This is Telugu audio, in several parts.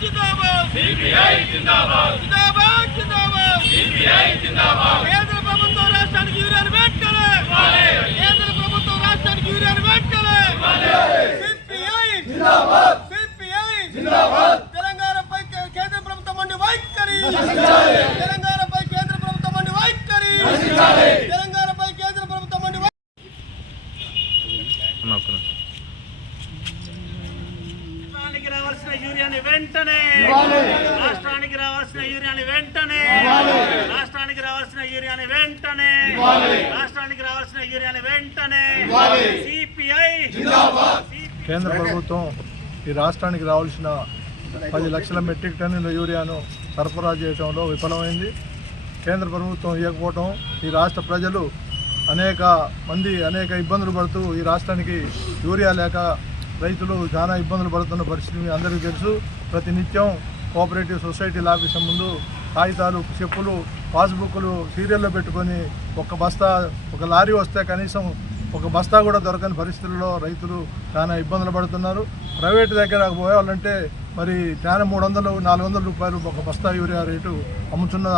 జిందాబాద్! జిందాబాద్! జిందాబాద్ కేంద్ర ప్రభుత్వం రాష్ట్రానికి యూరియాను వెంటనే! కేంద్ర ప్రభుత్వం రాష్ట్రానికి యూరియాను వెంటనే! సిపిఐ సిపిఐ తెలంగాణపై కే- కేంద్ర ప్రభుత్వం వండి వైఖరి తెలంగాణపై కేంద్ర ప్రభుత్వం వండి వైఖరి తెలంగాణపై కేంద్ర ప్రభుత్వం వండి వైఖరి రాష్ట్రానికి రావాల్సిన యూరియాని వెంటనే. రాష్ట్రానికి రావాల్సిన యూరియాని వెంటనే. రాష్ట్రానికి రావాల్సిన యూరియాని వెంటనే. రాష్ట్రానికి రావాల్సిన యూరియాని వెంటనే. సిపిఐ. కేంద్ర ప్రభుత్వం ఈ రాష్ట్రానికి రావాల్సిన పది లక్షల మెట్రిక్ టన్నుల యూరియాను సరఫరా చేయడంలో విఫలమైంది. కేంద్ర ప్రభుత్వం ఇవ్వకపోవటం ఈ రాష్ట్ర ప్రజలు అనేక మంది అనేక ఇబ్బందులు పడుతూ ఈ రాష్ట్రానికి యూరియా లేక రైతులు చాలా ఇబ్బందులు పడుతున్న పరిస్థితి అందరికీ తెలుసు. ప్రతి నిత్యం కోఆపరేటివ్ సొసైటీల ఆఫీసు ముందు కాగితాలు చెప్పులు పాస్బుక్లు సీరియల్లో పెట్టుకొని ఒక బస్తా ఒక లారీ వస్తే కనీసం ఒక బస్తా కూడా దొరకని పరిస్థితుల్లో రైతులు చాలా ఇబ్బందులు పడుతున్నారు. ప్రైవేట్ దగ్గర పోవాలంటే మరి చాలా మూడు వందలు నాలుగు వందల రూపాయలు ఒక బస్తా యూరియా రేటు అమ్ముతున్న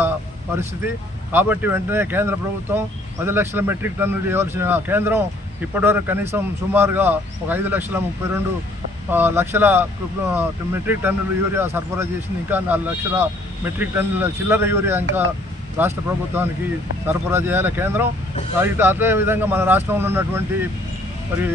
పరిస్థితి. కాబట్టి వెంటనే కేంద్ర ప్రభుత్వం పది లక్షల మెట్రిక్ టన్నులు ఇవ్వాల్సిన కేంద్రం ఇప్పటివరకు కనీసం సుమారుగా ఒక ఐదు లక్షల ముప్పై రెండు లక్షల మెట్రిక్ టన్నులు యూరియా సరఫరా చేసింది. ఇంకా నాలుగు లక్షల మెట్రిక్ టన్నుల చిల్లర యూరియా ఇంకా రాష్ట్ర ప్రభుత్వానికి సరఫరా చేయాలి. కేంద్రం అదేవిధంగా మన రాష్ట్రంలో ఉన్నటువంటి మరి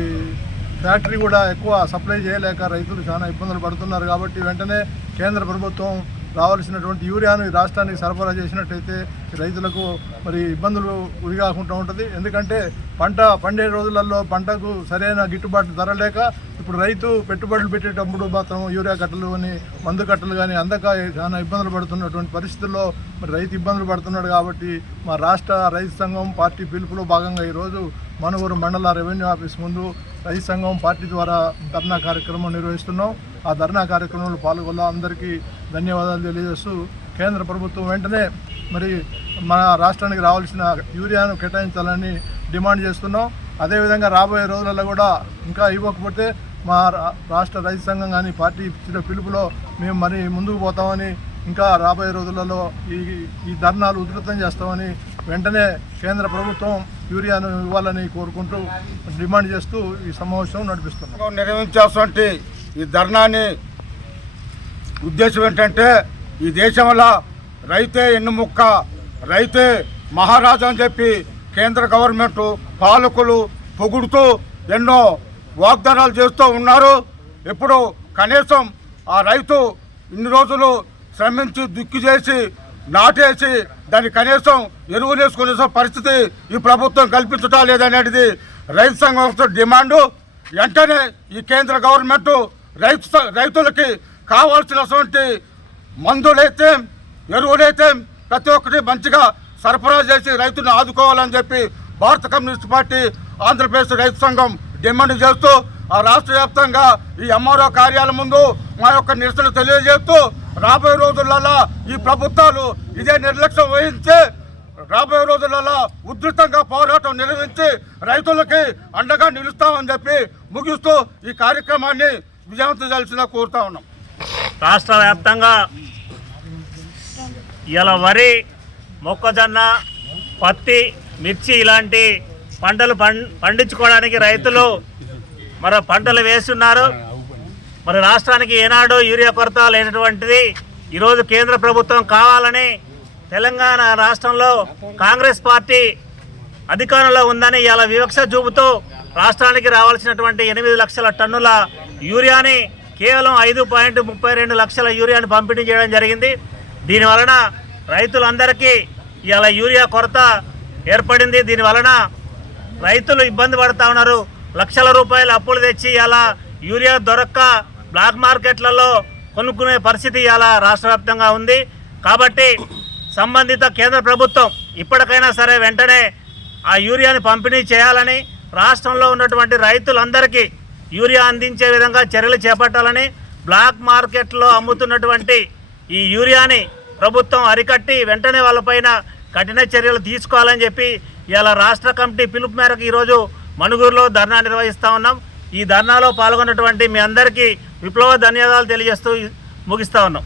ఫ్యాక్టరీ కూడా ఎక్కువ సప్లై చేయలేక రైతులు చాలా ఇబ్బందులు పడుతున్నారు. కాబట్టి వెంటనే కేంద్ర ప్రభుత్వం రావాల్సినటువంటి యూరియాను రాష్ట్రానికి సరఫరా చేసినట్టయితే రైతులకు మరి ఇబ్బందులు గురి కాకుండా ఉంటుంది. ఎందుకంటే పంట పండే రోజులలో పంటకు సరైన గిట్టుబాటు ధర లేక ఇప్పుడు రైతు పెట్టుబడులు పెట్టేటప్పుడు మాత్రం యూరియా కట్టలు అని మందు కట్టలు కానీ అందక చాలా ఇబ్బందులు పడుతున్నటువంటి పరిస్థితుల్లో మరి రైతు ఇబ్బందులు పడుతున్నాడు కాబట్టి మా రాష్ట్ర రైతు సంఘం పార్టీ పిలుపులో భాగంగా ఈరోజు మనుగూరు మండల రెవెన్యూ ఆఫీస్ ముందు రైతు సంఘం పార్టీ ద్వారా ధర్నా కార్యక్రమం నిర్వహిస్తున్నాం. ఆ ధర్నా కార్యక్రమంలో పాల్గొన్న అందరికీ ధన్యవాదాలు తెలియజేస్తూ కేంద్ర ప్రభుత్వం వెంటనే మరి మన రాష్ట్రానికి రావాల్సిన యూరియాను కేటాయించాలని డిమాండ్ చేస్తున్నాం. అదేవిధంగా రాబోయే రోజులలో కూడా ఇంకా ఇవ్వకపోతే మా రా- రాష్ట్ర రైతు సంఘం కానీ పార్టీ ఇచ్చిన పిలుపులో మేము మరి ముందుకు పోతామని ఇంకా రాబోయే రోజులలో ఈ ఈ ధర్నాలు ఉధృతం చేస్తామని వెంటనే కేంద్ర ప్రభుత్వం యూరియాను ఇవ్వాలని కోరుకుంటూ డిమాండ్ చేస్తూ ఈ సమావేశం నడిపిస్తున్నాం. నిర్వహించాల్సినటువంటి ఈ ధర్నాని ఉద్దేశం ఏంటంటే ఈ దేశంలో రైతే ఎన్నుముక్క రైతే మహారాజా అని చెప్పి కేంద్ర గవర్నమెంట్ పాలకులు పొగుడుతూ ఎన్నో వాగ్దానాలు చేస్తూ ఉన్నారు. ఇప్పుడు కనీసం ఆ రైతు ఇన్ని రోజులు శ్రమించి దుక్కి చేసి నాటేసి దాన్ని కనీసం ఎరువులు వేసుకునే పరిస్థితి ఈ ప్రభుత్వం కల్పించటం లేదనేది రైతు సంఘం డిమాండు. వెంటనే ఈ కేంద్ర గవర్నమెంట్ రైతు రైతులకి కావాల్సినటువంటి మందులైతే ఎరువులైతే ప్రతి ఒక్కటి మంచిగా సరఫరా చేసి రైతును ఆదుకోవాలని చెప్పి భారత కమ్యూనిస్ట్ పార్టీ ఆంధ్రప్రదేశ్ రైతు సంఘం డిమాండ్ చేస్తూ ఆ రాష్ట్ర వ్యాప్తంగా ఈ ఎంఆర్ఓ కార్యాలయం ముందు మా యొక్క నిరసన తెలియజేస్తూ రాబోయే రోజులలో ఈ ప్రభుత్వాలు ఇదే నిర్లక్ష్యం వహించి రాబోయే రోజులలో ఉధృతంగా పోరాటం నిర్వహించి రైతులకి అండగా నిలుస్తామని చెప్పి ముగిస్తూ ఈ కార్యక్రమాన్ని విజయవంతం చేయాల్సిందిగా కోరుతా ఉన్నాం. రాష్ట్ర వ్యాప్తంగా ఇలా వరి మొక్కజొన్న పత్తి మిర్చి ఇలాంటి పంటలు పండించుకోవడానికి రైతులు మరి పంటలు వేస్తున్నారు. మరి రాష్ట్రానికి ఏనాడు యూరియా కొరత లేనటువంటిది ఈరోజు కేంద్ర ప్రభుత్వం కావాలని తెలంగాణ రాష్ట్రంలో కాంగ్రెస్ పార్టీ అధికారంలో ఉందని ఇలా వివక్ష చూపుతూ రాష్ట్రానికి రావాల్సినటువంటి ఎనిమిది లక్షల టన్నుల యూరియాని కేవలం ఐదు పాయింట్ ముప్పై రెండు లక్షల యూరియాని పంపిణీ చేయడం జరిగింది. దీని వలన రైతులందరికీ ఇవాళ యూరియా కొరత ఏర్పడింది. దీని వలన రైతులు ఇబ్బంది పడుతూ ఉన్నారు. లక్షల రూపాయలు అప్పులు తెచ్చి ఇలా యూరియా దొరక్క బ్లాక్ మార్కెట్లలో కొనుక్కునే పరిస్థితి ఇలా రాష్ట్ర వ్యాప్తంగా ఉంది. కాబట్టి సంబంధిత కేంద్ర ప్రభుత్వం ఇప్పటికైనా సరే వెంటనే ఆ యూరియాని పంపిణీ చేయాలని రాష్ట్రంలో ఉన్నటువంటి రైతులందరికీ యూరియా అందించే విధంగా చర్యలు చేపట్టాలని బ్లాక్ మార్కెట్లో అమ్ముతున్నటువంటి ఈ యూరియాని ప్రభుత్వం అరికట్టి వెంటనే వాళ్ళపైన కఠిన చర్యలు తీసుకోవాలని చెప్పి ఇలా రాష్ట్ర కమిటీ పిలుపు మేరకు ఈరోజు మణుగూరులో ధర్నా నిర్వహిస్తూ ఉన్నాం. ఈ ధర్నాలో పాల్గొన్నటువంటి మీ అందరికీ విప్లవ ధన్యవాదాలు తెలియజేస్తూ ముగిస్తా ఉన్నాం.